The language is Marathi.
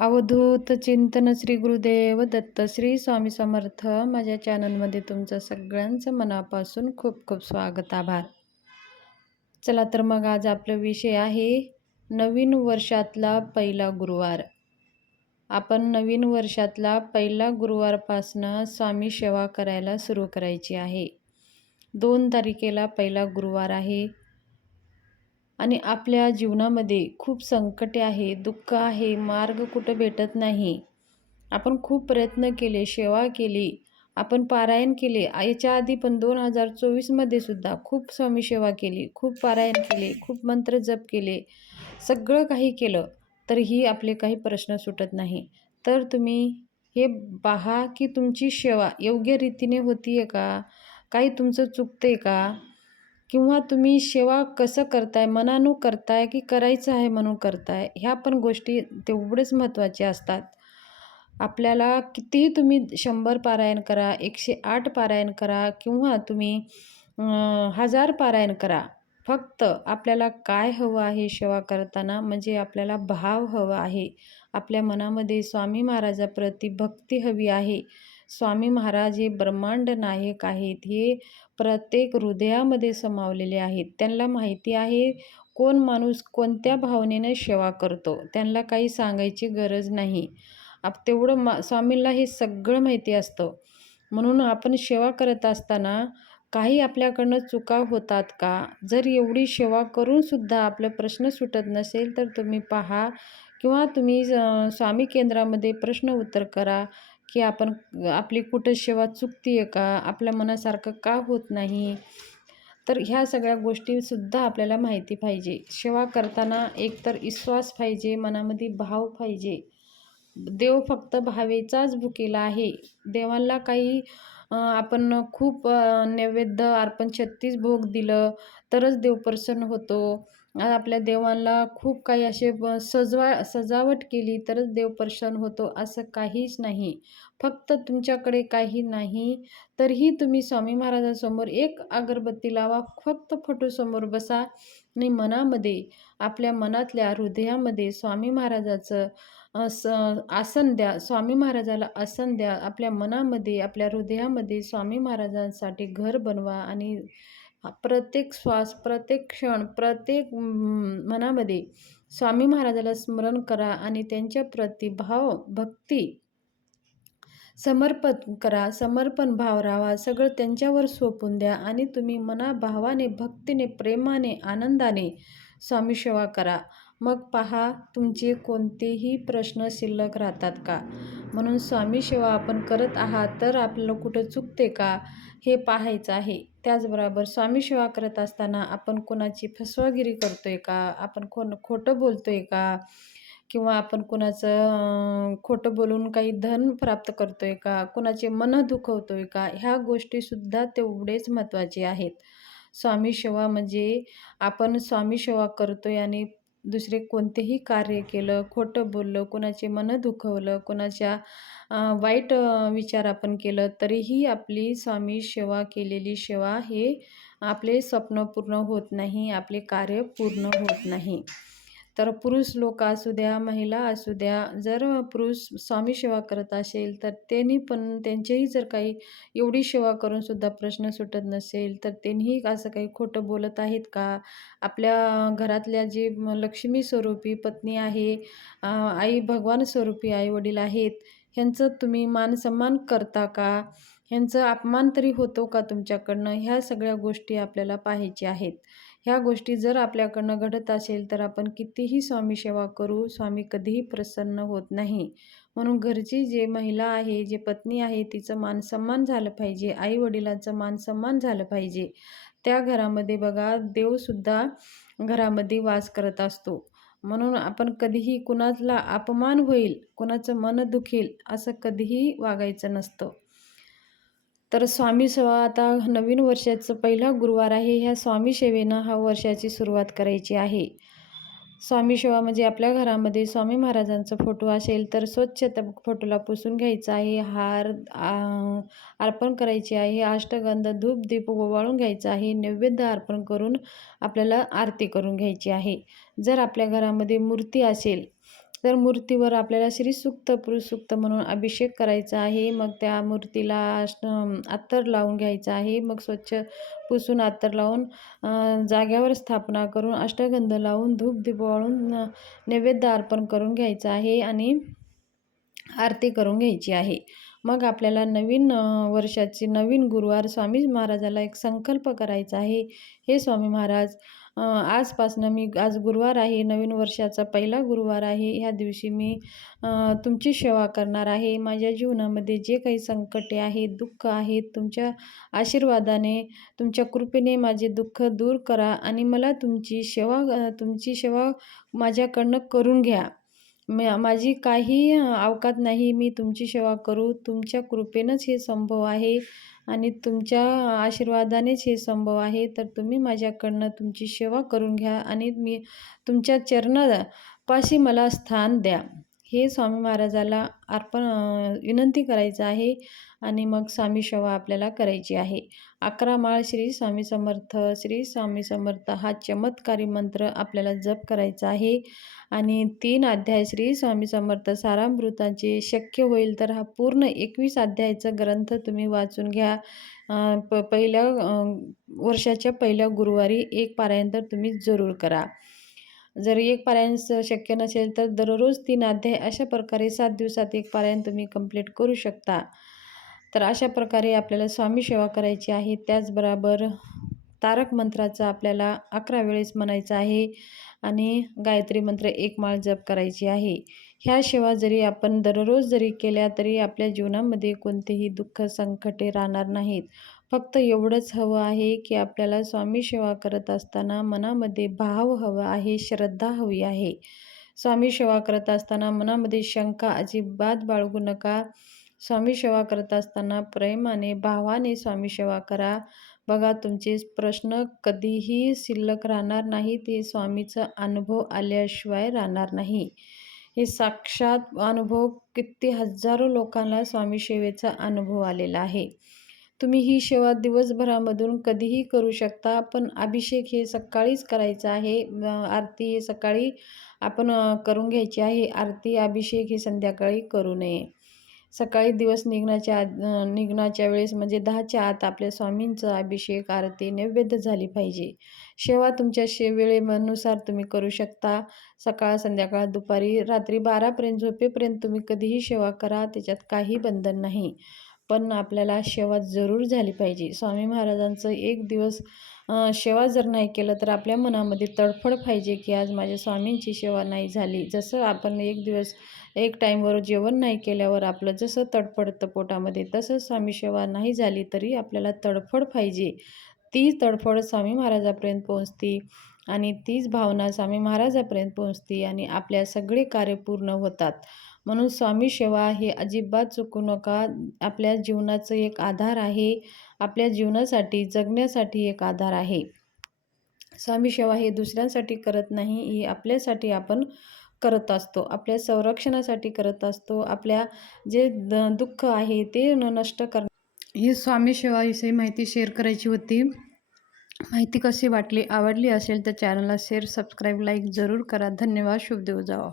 अवधूत चिंतन श्री गुरुदेव दत्त श्री स्वामी समर्थ. माझ्या चॅनलमध्ये तुमचं सगळ्यांचं मनापासून खूप खूप स्वागत आभार. चला तर मग आज आपला विषय आहे नवीन वर्षातला पहिला गुरुवार. आपण नवीन वर्षातला पहिला गुरुवारपासनं स्वामी सेवा करायला सुरू करायची आहे. दोन तारखेला पहिला गुरुवार आहे. आणि आपल्या जीवनामध्ये खूप संकटे आहे दुःख आहे मार्ग कुठं भेटत नाही. आपण खूप प्रयत्न केले सेवा केली आपण पारायण केले. याच्या आधी पण दोन हजार चोवीसमध्ये सुद्धा खूप स्वामी सेवा केली खूप पारायण केले खूप मंत्र जप केले सगळं काही केलं तरीही आपले काही प्रश्न सुटत नाही. तर तुम्ही हे पहा की तुमची सेवा योग्य रीतीने होती आहे का? काही तुमचं चुकते का? किंवा तुम्ही सेवा कसं करताय मनानं करताय की करायचं आहे म्हणून करताय ह्या पण गोष्टी तेवढेच महत्त्वाचे असतात. आपल्याला कितीही तुम्ही शंभर पारायण करा एकशे आठ पारायण करा किंवा तुम्ही हजार पारायण करा फक्त आपल्याला काय हवं आहे सेवा करताना म्हणजे आपल्याला भाव हवा आहे. आपल्या मनामध्ये स्वामी महाराजाप्रती भक्ती हवी आहे. स्वामी महाराज हे ब्रह्मांड नायक आहेत. हे प्रत्येक हृदयामध्ये समावलेले आहेत. त्यांना माहिती आहे कोण माणूस कोणत्या भावनेनं सेवा करतो. त्यांना काही सांगायची गरज नाही. आप तेवढं मा स्वामींना हे सगळं माहिती असतं. म्हणून आपण सेवा करत असताना काही आपल्याकडनं चुका होतात का? जर एवढी सेवा करूनसुद्धा आपलं प्रश्न सुटत नसेल तर तुम्ही पहा किंवा तुम्ही स्वामी केंद्रामध्ये प्रश्न उत्तर करा. की आपण आपली कुठं सेवा चुकती आहे का? आपल्या मनासारखं का होत नाही? तर ह्या सगळ्या गोष्टीसुद्धा आपल्याला माहिती पाहिजे. सेवा करताना एकतर विश्वास पाहिजे मनामध्ये भाव पाहिजे. देव फक्त भावेचाच भुकेला आहे. देवाला काही आपण खूप नैवेद्य अर्पण छत्तीस भोग दिलं तरच देव प्रसन्न होतो. आपल्या देवांना खूप काही असे सजवा सजावट केली तरच देव प्रसन्न होतो असं काहीच नाही. फक्त तुमच्याकडे काही नाही तरीही तुम्ही स्वामी महाराजांसमोर एक अगरबत्ती लावा फक्त फोटोसमोर बसा आणि मनामध्ये आपल्या मनातल्या हृदयामध्ये स्वामी महाराजाचं स आसन द्या. स्वामी महाराजाला आसन द्या. आपल्या मनामध्ये आपल्या हृदयामध्ये स्वामी महाराजांसाठी घर बनवा आणि प्रत्येक श्वास प्रत्येक क्षण प्रत्येक मनामध्ये स्वामी महाराजाला स्मरण करा आणि त्यांच्या प्रति भाव भक्ती समर्पण करा समर्पण भाव राहा सगळं त्यांच्यावर सोपून द्या आणि तुम्ही मनाभावाने भक्तीने प्रेमाने आनंदाने स्वामी सेवा करा. मग पहा तुमचे कोणतेही प्रश्न शिल्लक राहतात का? म्हणून स्वामी सेवा आपण करत आहात तर आपल्याला कुठं चुकते का? हे पाहायचं आहे. त्याचबरोबर स्वामी सेवा करत असताना आपण कोणाची फसवागिरी करतो आहे का? आपण कोण खोटं बोलतो आहे का? किंवा आपण कुणाचं खोटं बोलून काही धन प्राप्त करतो आहे का? कुणाचे मन दुखवतो आहे का? ह्या गोष्टीसुद्धा तेवढेच महत्त्वाचे आहेत. स्वामी सेवा म्हणजे आपण स्वामी सेवा करतो आहे आणि दुसरे कोणतेही कार्य केलं खोटं बोललं कोणाचे मन दुखवलं कोणाच्या वाईट विचार आपण केलं तरीही आपली स्वामी सेवा केलेली सेवा हे आपले स्वप्न पूर्ण होत नाही आपले कार्य पूर्ण होत नाही. तर पुरुष लोक असू द्या महिला असू द्या जर पुरुष स्वामी सेवा करत असेल तर त्यांनी पण त्यांचेही जर काही एवढी सेवा करूनसुद्धा प्रश्न सुटत नसेल तर त्यांनीही असं काही खोटं बोलत आहेत का? आपल्या घरातल्या जी लक्ष्मी स्वरूपी पत्नी आहे आई भगवान स्वरूपी आई वडील आहेत ह्यांचं तुम्ही मानसन्मान करता का? ह्यांचा अपमान तरी होतो का तुमच्याकडनं? ह्या सगळ्या गोष्टी आपल्याला पाहायच्या आहेत. ह्या गोष्टी जर आपल्याकडनं घडत असेल तर आपण कितीही स्वामी सेवा करू स्वामी कधीही प्रसन्न होत नाही. म्हणून घरची जे महिला आहे जे पत्नी आहे तिचं मानसन्मान झालं पाहिजे आई वडिलांचं मानसन्मान झालं पाहिजे. त्या घरामध्ये बघा देवसुद्धा घरामध्ये वास करत असतो. म्हणून आपण कधीही कुणाला अपमान होईल कुणाचं मन दुखेल असं कधीही वागायचं नसतं. तर स्वामी सेवा आता नवीन वर्षाचं पहिला गुरुवार आहे. ह्या स्वामी सेवेनं हा वर्षाची सुरुवात करायची आहे. स्वामी शिवा म्हणजे आपल्या घरामध्ये स्वामी महाराजांचा फोटो असेल तर स्वच्छ त्या फोटोला पुसून घ्यायचा आहे. हार अर्पण करायची आहे. अष्टगंध धूप दीप ओवाळून घ्यायचा आहे. नैवेद्य अर्पण करून आपल्याला आरती करून घ्यायची आहे. जर आपल्या घरामध्ये मूर्ती असेल तर मूर्तीवर आपल्याला श्रीसूक्त पुरुषसूक्त म्हणून अभिषेक करायचा आहे. मग त्या मूर्तीला अष्ट अत्तर लावून घ्यायचं आहे. मग स्वच्छ पुसून अत्तर लावून जाग्यावर स्थापना करून अष्टगंध लावून धूप दीप वाळून नैवेद्य अर्पण करून घ्यायचं आहे आणि आरती करून घ्यायची आहे. मग आपल्याला नवीन वर्षाची नवीन गुरुवार स्वामी महाराजाला एक संकल्प करायचा आहे. हे स्वामी महाराज आजपासनं मी आज गुरुवार आहे नवीन वर्षाचा पहिला गुरुवार आहे. ह्या दिवशी मी तुमची सेवा करणार आहे. माझ्या जीवनामध्ये जे काही संकटे आहेत दुःख आहेत तुमच्या आशीर्वादाने तुमच्या कृपेने माझे दुःख दूर करा आणि मला तुमची सेवा तुमची सेवा माझ्याकडनं करून घ्या. माझी काही अवकात नाही. मी तुमची सेवा करू. तुमच्या कृपेनंच हे संभव आहे आणि तुमच्या आशीर्वादानेच हे संभव आहे. तर तुम्ही माझ्याकडनं तुमची सेवा करून घ्या आणि मी तुमच्या चरणापाशी मला स्थान द्या. हे स्वामी महाराजाला अर्पण विनंती करायचं आहे आणि मग स्वामी सेवा आपल्याला करायची आहे. अकरा माळ श्री स्वामी समर्थ श्री स्वामी समर्थ हा चमत्कारी मंत्र आपल्याला जप करायचा आहे. आणि तीन अध्याय श्री स्वामी समर्थ सारामृताचे शक्य होईल तर हा पूर्ण एकवीस अध्यायाचा ग्रंथ तुम्ही वाचून घ्या. प पहिल्या वर्षाच्या पहिल्या गुरुवारी एक पारायण तर तुम्ही जरूर करा. जर एक पारायण शक्य नसेल तर दररोज तीन अध्याय अशा प्रकारे सात दिवसात एक पारायण तुम्ही कंप्लीट करू शकता. तर अशा प्रकारे आपल्याला स्वामी सेवा करायची आहे. त्याचबरोबर तारक मंत्राचा आपल्याला अकरा वेळेस म्हणायचं आहे आणि गायत्री मंत्र एक माळ जप करायची आहे. ह्या सेवा जरी आपण दररोज जरी केल्या तरी आपल्या जीवनामध्ये कोणतेही दुःख संकटे राहणार नाहीत. फक्त एवढंच हवं आहे की आपल्याला स्वामी सेवा करत असताना मनामध्ये भाव हवा आहे श्रद्धा हवी आहे. स्वामी सेवा करत असताना मनामध्ये शंका अजिबात बाळगू नका. स्वामी सेवा करत असताना प्रेमाने भावाने स्वामी सेवा करा. बघा तुमचे प्रश्न कधीही शिल्लक राहणार नाही. ते स्वामीचा अनुभव आल्याशिवाय राहणार नाही. हे साक्षात अनुभव किती हजारो लोकांना स्वामी सेवेचा अनुभव आलेला आहे. तुम्ही ही सेवा दिवसभरामधून कधीही करू शकता पण अभिषेक हे सकाळीच करायचं आहे. आरती हे सकाळी आपण करून घ्यायची आहे. आरती अभिषेक हे संध्याकाळी करू नये. सकाळी दिवस निघण्याच्या निघण्याच्या वेळेस म्हणजे दहाच्या आत आपल्या स्वामींचं अभिषेक आरती नैवेद्य झाली पाहिजे. सेवा तुमच्या शे वेळेनुसार तुम्ही करू शकता. सकाळ संध्याकाळ दुपारी रात्री बारापर्यंत झोपेपर्यंत तुम्ही कधीही सेवा करा. त्याच्यात काही बंधन नाही. पण आपल्याला सेवा जरूर झाली पाहिजे. स्वामी महाराजांचं एक दिवस सेवा जर नाही केलं तर आपल्या मनामध्ये तडफड पाहिजे की आज माझ्या स्वामींची सेवा नाही झाली. जसं आपण एक दिवस एक टाईमवर जेवण नाही केल्यावर आपलं जसं तडफडतं पोटामध्ये तसं स्वामी सेवा नाही झाली तरी आपल्याला तडफड पाहिजे. ती तडफड स्वामी महाराजापर्यंत पोहोचती. आणि तीच भावना स्वामी महाराजापर्यंत पोहोचते आणि आपल्या सगळे कार्य पूर्ण होतात. म्हणून स्वामी सेवा हे अजिबात चुकू नका. आपल्या जीवनाचं एक आधार आहे. आपल्या जीवनासाठी जगण्यासाठी एक आधार आहे. स्वामी सेवा हे दुसऱ्यांसाठी करत नाही ही आपल्यासाठी आपण करत असतो. आपल्या संरक्षणासाठी करत असतो. आपल्या जे द दुःख आहे ते न नष्ट कर ही स्वामी सेवाविषयी माहिती शेअर करायची होती. माहिती कशी वाटली आवडली असेल तर चॅनलला शेअर सबस्क्राईब लाईक जरूर करा. धन्यवाद. शुभदेव जावा.